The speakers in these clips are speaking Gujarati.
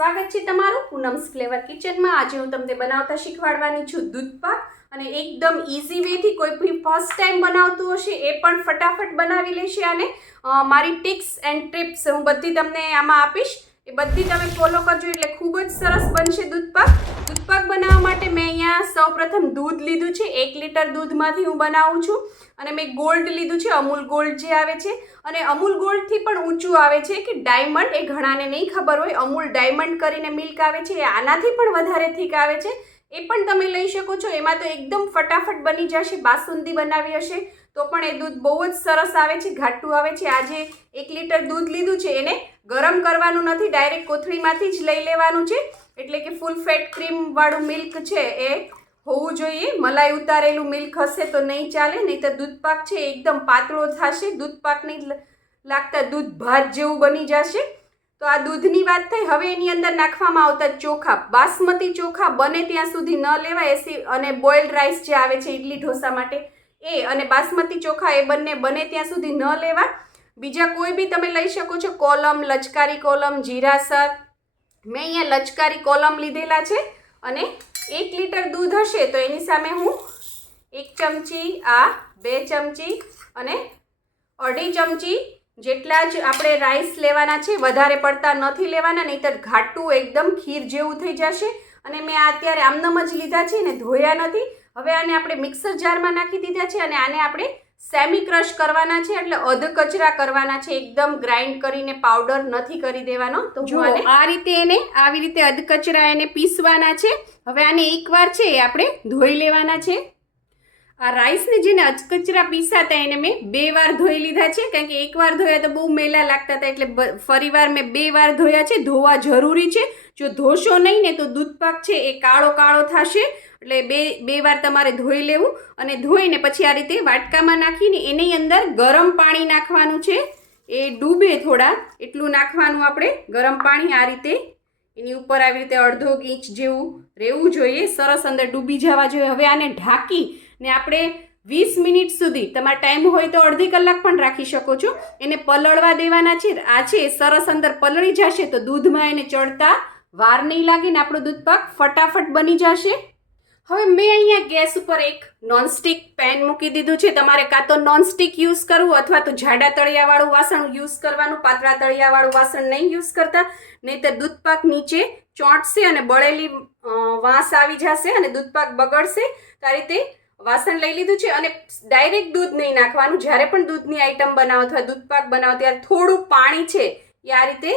સ્વાગત છે તમારું પૂનમ્સ ફ્લેવર કિચનમાં। આજે હું તમને બનાવતા શીખવાડવાની છું દૂધ પાક અને એકદમ ઈઝી વેથી કોઈ બી ફર્સ્ટ ટાઈમ બનાવતું હશે એ પણ ફટાફટ બનાવી લેશે। અને મારી ટિપ્સ એન્ડ ટ્રિપ્સ હું બધી તમને આમાં આપીશ, એ બધી તમે ફોલો કરજો એટલે ખૂબ જ સરસ બનશે દૂધ પાક। દૂધ પાક બનાવવા માટે મેં અહીંયા સૌપ્રથમ દૂધ લીધું છે, 1 લીટર દૂધમાંથી હું બનાવું છું। અને મેં ગોલ્ડ લીધું છે, અમૂલ ગોલ્ડ જે આવે છે। અને અમૂલ ગોલ્ડથી પણ ઊંચું આવે છે કે ડાયમંડ, એ ઘણાને નહીં ખબર હોય। અમૂલ ડાયમંડ કરીને મિલ્ક આવે છે, એ આનાથી પણ વધારે થીક આવે છે, એ પણ તમે લઈ શકો છો। એમાં તો એકદમ ફટાફટ બની જશે। બાસુંદી બનાવી હશે તો પણ એ દૂધ બહુ જ સરસ આવે છે, ઘાટું આવે છે। આજે 1 લીટર દૂધ લીધું છે, એને ગરમ કરવાનું નથી, ડાયરેક્ટ કોથળીમાંથી જ લઈ લેવાનું છે। એટલે કે ફૂલ ફેટ ક્રીમ વાળું મિલ્ક છે એ હોવું જોઈએ। મલાઈ ઉતારેલું મિલ્ક હશે તો નહીં ચાલે, નહીં તો દૂધ પાક છે એકદમ પાતળો થશે, દૂધ પાકની લાગતા દૂધ ભાત જેવું બની જશે। તો આ દૂધની વાત થઈ। હવે એની અંદર નાખવામાં આવતા ચોખા, બાસમતી ચોખા બને ત્યાં સુધી ન લેવાય, અને બોઇલ્ડ રાઈસ જે આવે છે ઇડલી ઢોસા માટે એ, અને બાસમતી ચોખા એ બંને બને ત્યાં સુધી ન લેવા। બીજા કોઈ બી તમે લઈ શકો છો, કોલમ, લચકારી કોલમ, જીરાસર। મેં અહીંયા લચકારી કોલમ લીધેલા છે। અને 1 લીટર દૂધ હશે તો એની સામે હું 1 ચમચી, આ 2 ચમચી અને 2.5 ચમચી જેટલા જ આપણે રાઈસ લેવાના છે, વધારે પડતા નથી લેવાના, નહીંતર ઘાટું એકદમ ખીર જેવું થઈ જશે। અને મેં અત્યારે આમનમ જ લીધા છે ને ધોયા નથી। હવે આને આપણે મિક્સર જારમાં નાખી દીધા છે અને આને આપણે સેમી ક્રશ કરવાના છે, એટલે અધ કચરા કરવાના છે, એકદમ ગ્રાઇન્ડ કરીને પાવડર નથી કરી દેવાનો। તો જો આ રીતે એને આવી રીતે અધ કચરા એને પીસવાના છે। હવે આને એકવાર છે એ આપણે ધોઈ લેવાના છે। આ રાઈસને જેને અધકચરા પીસાતા એને મેં 2 વાર ધોઈ લીધા છે, કારણ કે 1 વાર ધોયા તો બહુ મેલા લાગતા હતા, એટલે ફરીવાર મેં 2 વાર ધોયા છે। ધોવા જરૂરી છે, જો ધોશો નહીં ને તો દૂધ પાક છે એ કાળો કાળો થશે, એટલે બે વાર તમારે ધોઈ લેવું। અને ધોઈને પછી આ રીતે વાટકામાં નાખીને એની અંદર ગરમ પાણી નાખવાનું છે, એ ડૂબે થોડા એટલું નાખવાનું આપણે ગરમ પાણી। આ રીતે એની ઉપર આવી રીતે 1/2 ઇંચ જેવું રહેવું જોઈએ, સરસ અંદર ડૂબી જવા જોઈએ। હવે આને ઢાંકી ને આપણે 20 મિનિટ સુધી, તમારો ટાઈમ હોય તો અડધી કલાક પણ રાખી શકો છો, એને પલળવા દેવાના છે। આ છે સરસ અંદર પલળી જશે તો દૂધમાં એને ચડતા વાર નહીં લાગે ને આપણો દૂધ પાક ફટાફટ બની જશે। હવે મેં અહીંયા ગેસ ઉપર એક નોનસ્ટિક પેન મૂકી દીધું છે। તમારે કાં તો નોનસ્ટિક યુઝ કરવું અથવા તો જાડા તળિયાવાળું વાસણ યુઝ કરવાનું, પાતળા તળિયાવાળું વાસણ નહીં યુઝ કરતા, નહીં તો દૂધ પાક નીચે ચોંટશે અને બળેલી વાસ આવી જશે અને દૂધ પાક બગડશે। તો આ રીતે વાસણ લઈ લીધું છે અને ડાયરેક્ટ દૂધ નહીં નાખવાનું। જ્યારે પણ દૂધની આઈટમ બનાવો અથવા દૂધ પાક બનાવો ત્યારે થોડું પાણી છે એ આ રીતે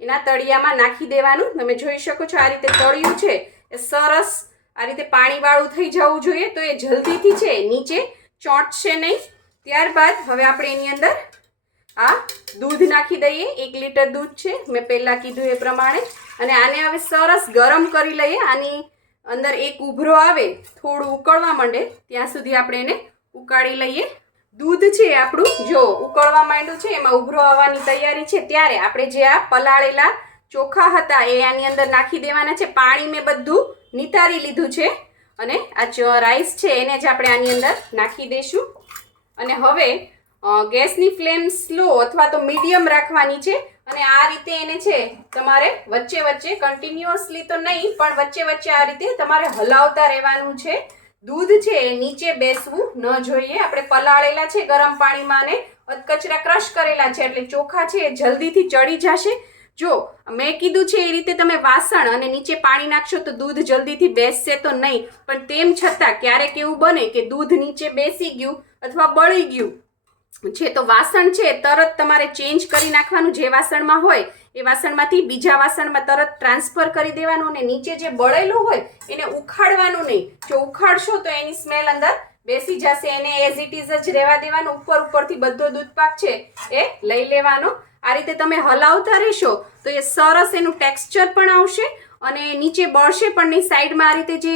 એના તળિયામાં નાખી દેવાનું। તમે જોઈ શકો છો આ રીતે તળિયું છે એ સરસ આ રીતે પાણીવાળું થઈ જવું જોઈએ, તો એ જલ્દીથી છે નીચે ચોંટશે નહીં। ત્યારબાદ હવે આપણે એની અંદર આ દૂધ નાખી દઈએ। 1 લીટર દૂધ છે, મેં પહેલાં કીધું એ પ્રમાણે, અને આને હવે સરસ ગરમ કરી લઈએ। આની અંદર એક ઉભરો આવે, થોડું ઉકળવા માંડે ત્યાં સુધી આપણે એને ઉકાળી લઈએ। દૂધ છે આપણું જો ઉકળવા માંડ્યું છે, એમાં ઉભરો આવવાની તૈયારી છે, ત્યારે આપણે જે આ પલાળેલા ચોખા હતા એ આની અંદર નાખી દેવાના છે। પાણી મેં બધું નિતારી લીધું છે અને આ રાઈસ છે એને જ આપણે આની અંદર નાખી દઈશું। અને હવે ગેસની ફ્લેમ સ્લો અથવા તો મીડિયમ રાખવાની છે, અને આ રીતે એને છે તમારે વચ્ચે વચ્ચે કન્ટિન્યુઅસલી તો નહીં પણ વચ્ચે વચ્ચે આ રીતે તમારે હલાવતા રહેવાનું છે। દૂધ છે એ નીચે બેસવું ન જોઈએ। આપણે પલાળેલા છે ગરમ પાણીમાં અને અધકચરા ક્રશ કરેલા છે, એટલે ચોખા છે એ જલ્દીથી ચડી જશે। જો મેં કીધું છે એ રીતે તમે વાસણ અને નીચે પાણી નાખશો તો દૂધ જલ્દીથી બેસશે તો નહીં, પણ તેમ છતાં ક્યારેક એવું બને કે દૂધ નીચે બેસી ગયું અથવા બળી ગયું છે તો વાસણ છે તરત તમારે ચેન્જ કરી નાખવાનું। જે વાસણમાં હોય એ વાસણમાંથી બીજા વાસણમાં તરત ટ્રાન્સફર કરી દેવાનું, અને નીચે જે બળેલું હોય એને ઉખાડવાનું નહીં। જો ઉખાડશો તો એની સ્મેલ અંદર બેસી જશે, એને એઝ ઇટ ઇઝ જ રહેવા દેવાનું। ઉપરથી બધો દૂધ પાક છે એ લઈ લેવાનો। આ રીતે તમે હલાવતા રહેશો તો એ સરસ એનું ટેક્સચર પણ આવશે અને નીચે બળશે પણ નહીં। સાઈડમાં આ રીતે જે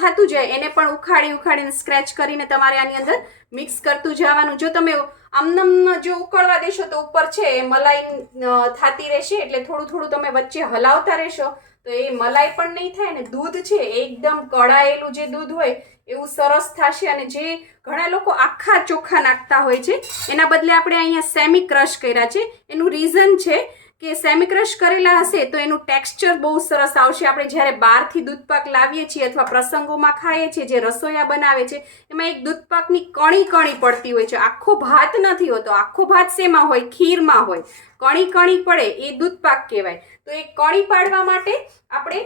થતું જાય એને પણ ઉખાડીને સ્ક્રેચ કરીને તમારે આની અંદર મિક્સ કરતું જવાનું। જો તમે આમનમ જો ઉકળવા દેશો તો ઉપર છે એ મલાઈ થતી રહેશે, એટલે થોડું થોડું તમે વચ્ચે હલાવતા રહેશો તો એ મલાઈ પણ નહીં થાય ને દૂધ છે એકદમ કળાયેલું જે દૂધ હોય એવું સરસ થશે। અને જે ઘણા લોકો આખા ચોખા નાખતા હોય છે એના બદલે આપણે અહીંયા સેમી ક્રશ કર્યા છે। એનું રીઝન છે કે સેમી ક્રશ કરેલા હશે તો એનું ટેક્સચર બહુ સરસ આવશે. આપણે જ્યારે બહારથી દૂધપાક લાવીએ છીએ અથવા પ્રસંગોમાં ખાઈએ છીએ, જે રસોઈયા બનાવે છે એમાં એક દૂધપાકની કણી કણી પડતી હોય છે, આખો ભાત નથી હોતો. આખો ભાત શેમાં હોય? ખીરમાં હોય. કણી કણી પડે એ દૂધપાક કહેવાય. તો એ કણી પાડવા માટે આપણે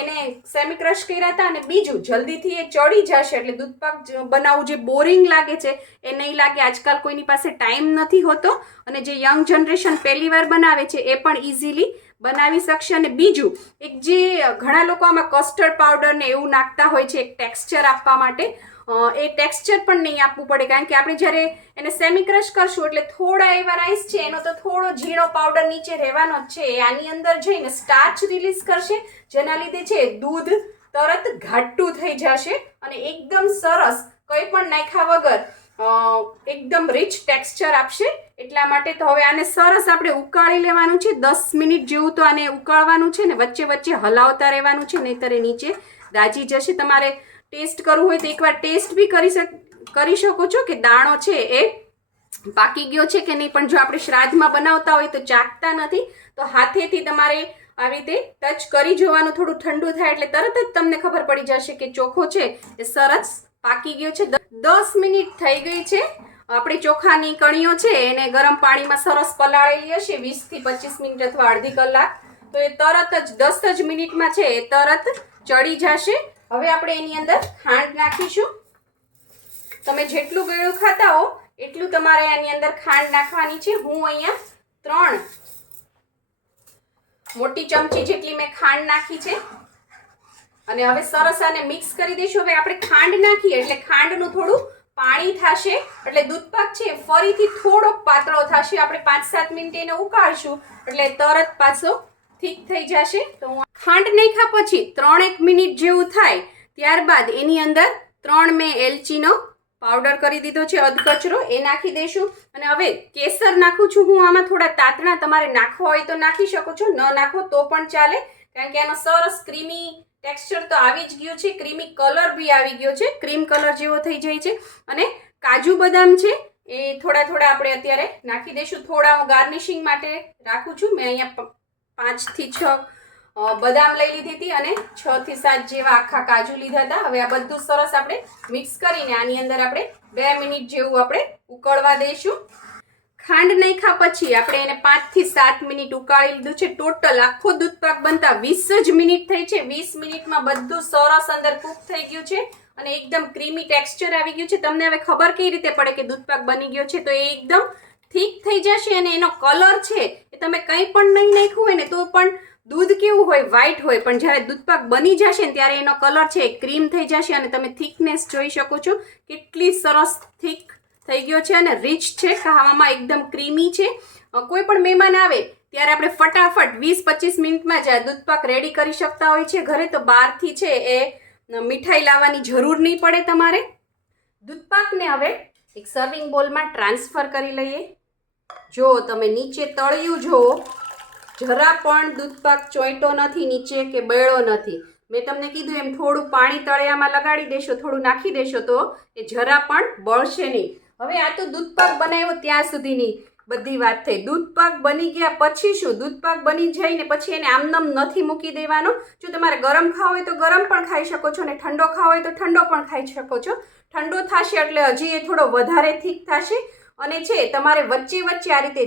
એને સેમી ક્રશ કર્યા હતા. અને બીજું, જલ્દીથી એ ચડી જશે એટલે દૂધપાક બનાવવું જે બોરિંગ લાગે છે એ નહીં લાગે. આજકાલ કોઈની પાસે ટાઈમ નથી હોતો અને જે યંગ જનરેશન પહેલી વાર બનાવે છે એ પણ ઇઝીલી બનાવી શકશે. અને બીજું એક, જે ઘણા લોકો આમાં કસ્ટર્ડ પાવડર ને એવું નાખતા હોય છે એક ટેક્સચર આપવા માટે, એ ટેક્સચર પણ નહીં આપવું પડે, કારણ કે આપણે જ્યારે એને સેમી ક્રશ કરશું એટલે થોડા એવા રાઈસ છે એનો તો થોડો ઝીણો પાવડર નીચે રહેવાનો જ છે. એ આની અંદર જઈને સ્ટાર્ચ રિલીઝ કરશે, જેના લીધે છે દૂધ તરત ઘાટું થઈ જશે અને એકદમ સરસ, કંઈ પણ નાખ્યા વગર એકદમ રીચ ટેક્સચર આપશે. એટલા માટે તો હવે આને સરસ આપણે ઉકાળી લેવાનું છે. 10 મિનિટ જેવું તો આને ઉકાળવાનું છે ને વચ્ચે વચ્ચે હલાવતા રહેવાનું છે, નહીંતર એ નીચે દાજી જશે. તમારે ટેસ્ટ કરવું હોય તો એકવાર ટેસ્ટ બી કરી શકો છો કે દાણો છે એ પાકી ગયો છે કે નહીં. પણ જો આપણે શ્રાદ્ધમાં બનાવતા હોય તો ચાખતા નથી, તો હાથેથી તમારે આવી રીતે ટચ કરી જોવાનું. થોડું ઠંડુ થાય એટલે તરત જ તમને ખબર પડી જશે કે ચોખો છે એ સરસ પાકી ગયો છે. 10 મિનિટ થઈ ગઈ છે. આપણી ચોખાની કણીઓ છે એને ગરમ પાણીમાં સરસ પલાળેલી હશે 20 થી 25 મિનિટ અથવા અડધી કલાક. તો એ તરત જ 10 જ મિનિટમાં છે એ તરત ચડી જશે. હવે આપણે એની અંદર ખાંડ નાખીશું. તમે જેટલું ગળ્યું ખાતા હો એટલું તમારે આની અંદર ખાંડ નાખવાની છે. હું અહીંયા 3 મોટી ચમચી જેટલી મેં ખાંડ નાખી છે. અને હવે સરસ આને મિક્સ કરી દઈશું. હવે આપણે ખાંડ નાખીએ એટલે ખાંડનું થોડું પાણી થશે એટલે દૂધપાક છે ફરીથી થોડોક પાતળો થશે. આપણે 5-7 મિનિટ એને ઉકાળશું એટલે તરત પાછો ઠીક થઈ જશે. તો હું ખાંડ નાખ્યા પછી 3-1 મિનિટ જેવું થાય ત્યારબાદ એની અંદર 3 મેં એલચીનો પાવડર કરી દીધો છે, અધકચરો, એ નાખી દઈશું. અને હવે કેસર નાખું છું હું આમાં. થોડા તાતણા તમારે નાખવા હોય તો નાખી શકો છો, ન નાખો તો પણ ચાલે, કારણ કે આનો સરસ ક્રીમી ટેક્સચર તો આવી જ ગયું છે, ક્રીમી કલર બી આવી ગયો છે, ક્રીમ કલર જેવો થઈ જાય છે. અને કાજુ બદામ છે એ થોડા થોડા આપણે અત્યારે નાખી દઈશું. થોડા હું ગાર્નિશિંગ માટે રાખું છું. મેં અહીંયા 5 થી 6 બદામ લઈ લીધી હતી અને 6 થી 7 જેવા આખા કાજુ લીધા હતા. હવે આ બધું સરસ આપણે મિક્સ કરીને આની અંદર આપણે 2 મિનિટ જેવું આપણે ઉકળવા દઈશું. ખાંડ નાખ્યા પછી આપણે એને 5 થી 7 મિનિટ ઉકાળી લીધું છે. ટોટલ આખો દૂધપાક બનતા 20 જ મિનિટ થઈ છે. 20 મિનિટમાં બધું સરસ અંદર કૂક થઈ ગયું છે અને એકદમ ક્રીમી ટેક્સચર આવી ગયું છે. તમને હવે ખબર કઈ રીતે પડે કે દૂધપાક બની ગયો છે? તો એ એકદમ ઠીક થઈ જશે અને એનો કલર છે એ તમે કંઈ પણ નહીં નાખ્યું હોય ને તો પણ દૂધ કેવું હોય? વ્હાઈટ હોય. પણ જ્યારે દૂધપાક બની જશે ને ત્યારે એનો કલર છે એ ક્રીમ થઈ જશે અને તમે થિકનેસ જોઈ શકો છો કેટલી સરસ થીક થઈ ગયો છે અને રીચ છે, ખાવામાં એકદમ ક્રીમી છે. કોઈ પણ મહેમાન આવે ત્યારે આપણે ફટાફટ 20-25 મિનિટમાં જ આ દૂધપાક રેડી કરી શકતા હોય છે ઘરે. તો બહારથી છે એ મીઠાઈ લાવવાની જરૂર નહીં પડે તમારે. દૂધપાકને હવે એક સર્વિંગ બોલમાં ટ્રાન્સફર કરી લઈએ. જો તમે નીચે તળિયું જુઓ, જરા પણ દૂધપાક ચોંટ્યો નથી નીચે કે બળ્યો નથી. મેં તમને કીધું એમ થોડું પાણી તળિયામાં લગાડી દેશો, થોડું નાખી દેશો તો એ જરા પણ બળશે નહીં. હવે આ તો દૂધપાક બનાવ્યો ત્યાં સુધીની બધી વાત થઈ. દૂધપાક બની ગયા પછી શું? દૂધપાક બની જઈને પછી એને આમનામ નથી મૂકી દેવાનો. જો તમારે ગરમ ખાવો હોય તો ગરમ પણ ખાઈ શકો છો અને ઠંડો ખાવો હોય તો ઠંડો પણ ખાઈ શકો છો. ઠંડો થશે એટલે હજી એ થોડો વધારે થીક થશે અને છે તમારે વચ્ચે વચ્ચે આ રીતે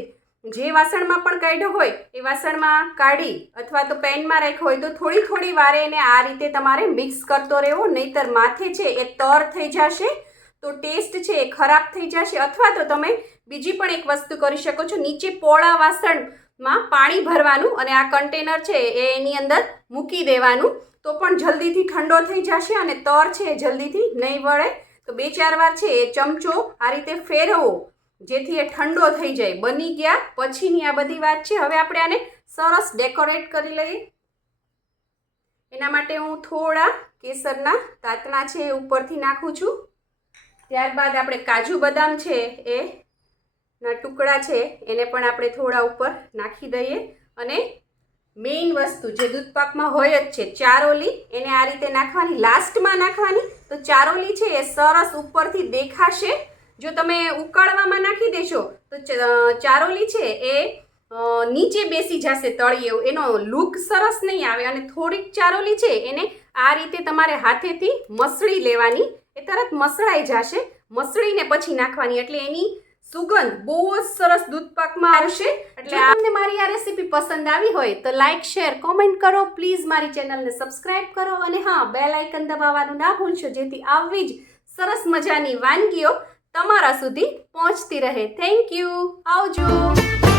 જે વાસણમાં પણ કાઢ્યો હોય એ વાસણમાં કાઢી અથવા તો પેનમાં રાખ્યો હોય તો થોડી થોડી વારે એને આ રીતે તમારે મિક્સ કરતો રહેવો, નહીંતર માથે છે એ તર થઈ જશે તો ટેસ્ટ છે એ ખરાબ થઈ જશે. અથવા તો તમે બીજી પણ એક વસ્તુ કરી શકો છો, નીચે પોળા વાસણમાં પાણી ભરવાનું અને આ કન્ટેનર છે એ એની અંદર મૂકી દેવાનું, તો પણ જલ્દીથી ઠંડો થઈ જશે અને તર છે એ જલ્દીથી નહીં વળે. તો 2-4 વાર છે એ ચમચો આ રીતે ફેરવો જેથી એ ઠંડો થઈ જાય. બની ગયા પછીની આ બધી વાત છે. હવે આપણે આને સરસ ડેકોરેટ કરી લઈએ. એના માટે હું થોડા કેસરના તાતણા છે એ ઉપરથી નાખું છું. ત્યારબાદ આપણે કાજુ બદામ છે એ ના ટુકડા છે એને પણ આપણે થોડા ઉપર નાખી દઈએ. અને મેઇન વસ્તુ જે દૂધપાકમાં હોય જ છે, ચારોલી, એને આ રીતે નાખવાની, લાસ્ટમાં નાખવાની. તો ચારોલી છે એ સરસ ઉપરથી દેખાશે. જો તમે ઉકાળવામાં નાખી દેશો તો ચારોલી છે એ નીચે બેસી જશે તળિયે, એનો લુક સરસ નહીં આવે. અને થોડીક ચારોલી છે એને આ રીતે તમારે હાથેથી મસળી લેવાની, એ તરત મસળાઈ જશે. મસળીને પછી નાખવાની, એટલે એની સુગંધ બહુ જ સરસ દૂધપાકમાં આવશે. એટલે તમને મારી આ રેસીપી પસંદ આવી હોય તો લાઈક, શેર, કોમેન્ટ કરો. પ્લીઝ મારી ચેનલને સબસ્ક્રાઈબ કરો અને હા, બેલ આઇકન દબાવવાનું ના ભૂલશો, જેથી આવી જ સરસ મજાની વાનગીઓ તમારા સુધી પહોંચતી રહે. Thank you. આવજો.